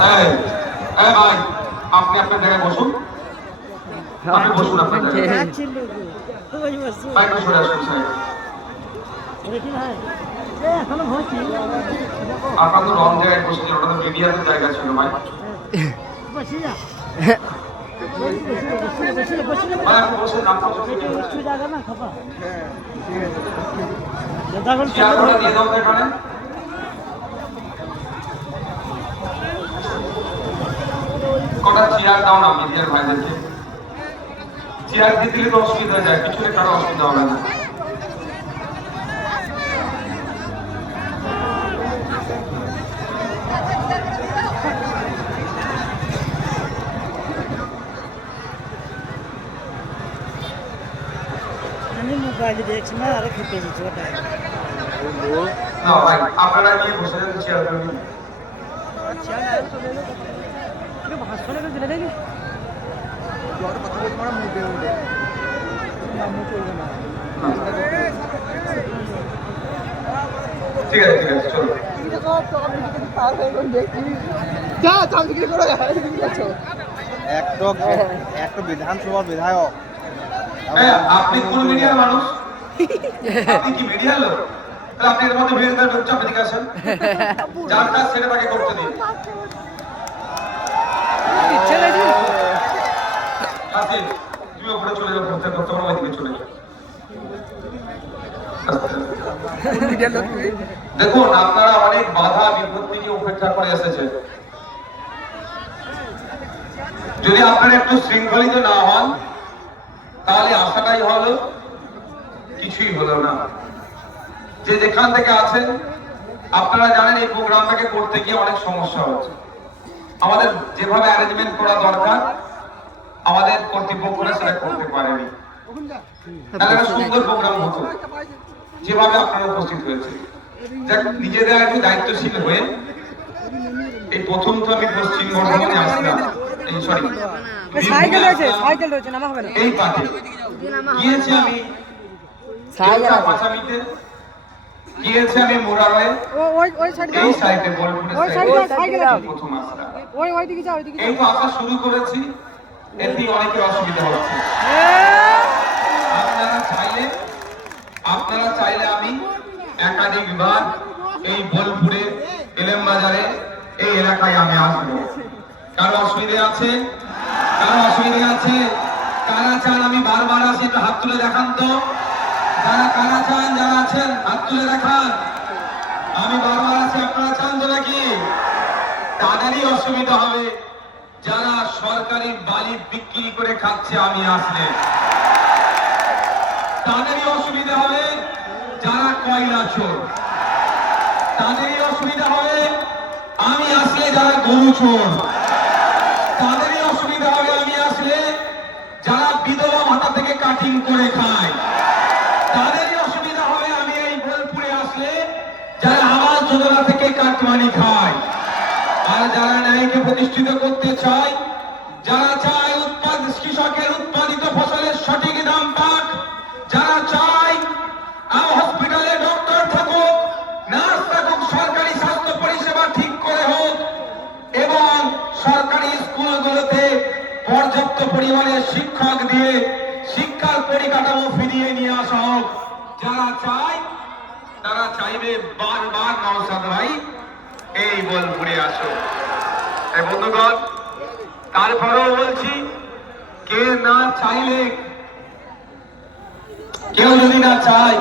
ভাই আপনি আপনার জায়গায় বসুন, আপনি বসুন আপনার জায়গায়। ভাই একটু সরে আসুন স্যার। আপনার তো রং জায়গায় বসেছেন, ওটা তো মিডিয়াতে জায়গা ছিল ভাই। কটা চেয়ার দাও না মিডিয়ার ভাইদেরকে, চেয়ার দিয়ে দিলে তো অসুবিধা হয়ে যায়, পিছনে কারো অসুবিধা হবে না। মোবাইল দেখছি না, আরে খেতে দিচ্ছি ওটা না ভাই আপনারা নিয়ে বসে যান চেয়ার করবেন। ঠিক আছে ঠিক আছে চলো। একটা বিধানসভার বিধায়ক, আপনি কোন মিডিয়ার মানুষ? আপনি কি মিডিয়া লোক? তাহলে আপনি এর মধ্যে বিরোধিতার ঢুকছে, আপনি দিকে আসেন। যার কাজ সেটা তাকে করতে দিন। আসিন, তুমি ওপরে চলে যাও, করতে করতে আমার ওইদিকে চলে যাও। দেখুন আপনারা অনেক বাধা বিপত্তিকে উপেক্ষা করে এসেছে। যদি আপনারা একটু শৃঙ্খলিত না হন তাহলে আশাটাই হলো কিছুই হলো না। যে যেখান থেকে আছেন আপনারা জানেন এই প্রোগ্রামটাকে করতে গিয়ে অনেক সমস্যা হচ্ছে। আমাদের যেভাবে অ্যারেঞ্জমেন্ট করা দরকার আমাদের কর্তৃপক্ষরা সেটা করতে পারেনি। তাহলে একটা সুন্দর প্রোগ্রাম হতো যেভাবে আপনারা উপস্থিত হয়েছে। নিজেদের একটু দায়িত্বশীল হয়ে, এই প্রথম তো আমি পশ্চিম বর্ধমানে আসলাম, এই সরি এই পাঠে গিয়েছি আমি, পাঁচামিতে গিয়েছি আমি, মোরারয়ে এই সাইডে প্রথম আসলাম। এই তো আসা শুরু করেছি, এতে অনেকের অসুবিধা হচ্ছে। আপনারা চাইলে আমি একাধিকবার এই বোলপুরে, এলেম বাজারে, এই এলাকায় আমি আসবো। কারো অসুবিধা আছে? কারো অসুবিধা আছে? কারা চান আমি বারবার আসি? একটু হাত তুলে দেখান তো। যারা কারা চান, যারা আছেন হাত তুলে দেখান। আমি বারবার আসি, আপনারা চান তো নাকি? তাদেরই অসুবিধা হবে যারা সরকারি বালি বিক্রি করে খাচ্ছে আমি আসলে। তাদেরই অসুবিধা হবে যারা কয়লা চোর। তাদেরই অসুবিধা হবে আমি আসলে যারা গরু চোর। তাদেরই অসুবিধা হবে আমি আসলে যারা বিধবা ভাতা থেকে কাটিং করে খায়। তাদেরই অসুবিধা হবে আমি এই বোলপুরে আসলে যারা আবাস যোজনা থেকে কাটমানি খায়। আর যারা ন্যায়কে প্রতিষ্ঠিত করতে চায়, যারা চায় কৃষকের উৎপাদিত ফসলের সঠিক দাম পাক, যারা চায় হসপিটালে ডক্টর থাকুক, নার্স থাকুক, সরকারি স্বাস্থ্য পরিষেবা ঠিক করে হোক এবং সরকারি স্কুলগুলোতে পর্যাপ্ত পরিমাণে শিক্ষক দিয়ে শিক্ষার পরিকাঠামো ফিরিয়ে নিয়ে আসা হোক, যারা চায় তারা চাইবে বারবার নওশাদ ভাই এই বোলপুরে আসো। বন্ধুগণ, তারপরেও বলছি, কে না চাইলে, কেউ যদি না চায়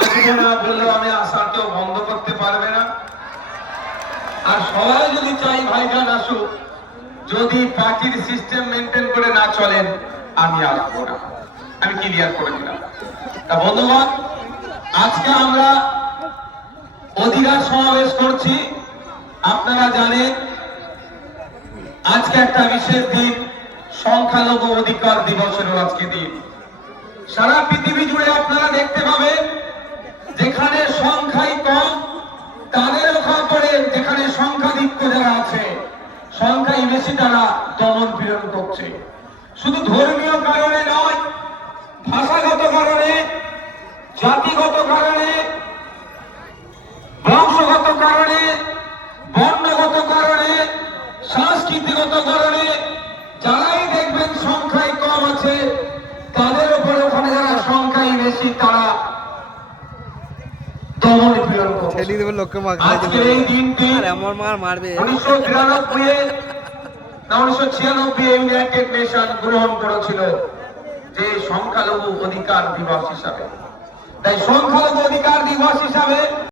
আসবো না বললেও আমি আসার কেউ বন্ধ করতে পারবে না। আর সবাই যদি চাই ভাইজান আসুক, যদি পার্টির সিস্টেম মেনটেন করে না চলেন আমি আসবো না, আমি ক্লিয়ার করে দিলাম। তা বন্ধুগণ, আজকে আমরা অধিকার সমাবেশ করছি। আপনারা জানেন আজকে একটা বিশেষ দিন, সংখ্যালঘু অধিকার দিবসেরও আজকে দিন। সারা পৃথিবী জুড়ে আপনারা দেখতে পাবেন যেখানে সংখ্যাই কম তাদের করে, যেখানে সংখ্যাধিক্য যারা আছে সংখ্যাই বেশি তারা দমন পীড়ন করছে। শুধু ধর্মীয় কারণে নয়, ভাষাগত কারণে, জাতিগত কারণে, বংশগত কারণে, প্রযুক্তিগত কারণে যারাই দেখবেন সংখ্যায় কম আছে তাদের উপরে ওখানে যারা সংখ্যায় বেশি তারা দমন পীড়ন করছে। ছেড়ে দেবে লোককে আজকের এই দিনটি এমন মার মারবে 1993 না 1996 ইউনাইটেড নেশন গ্রহণ করেছিল যে সংখ্যালঘু অধিকার দিবস হিসাবে। তাই সংখ্যালঘু অধিকার দিবস হিসাবে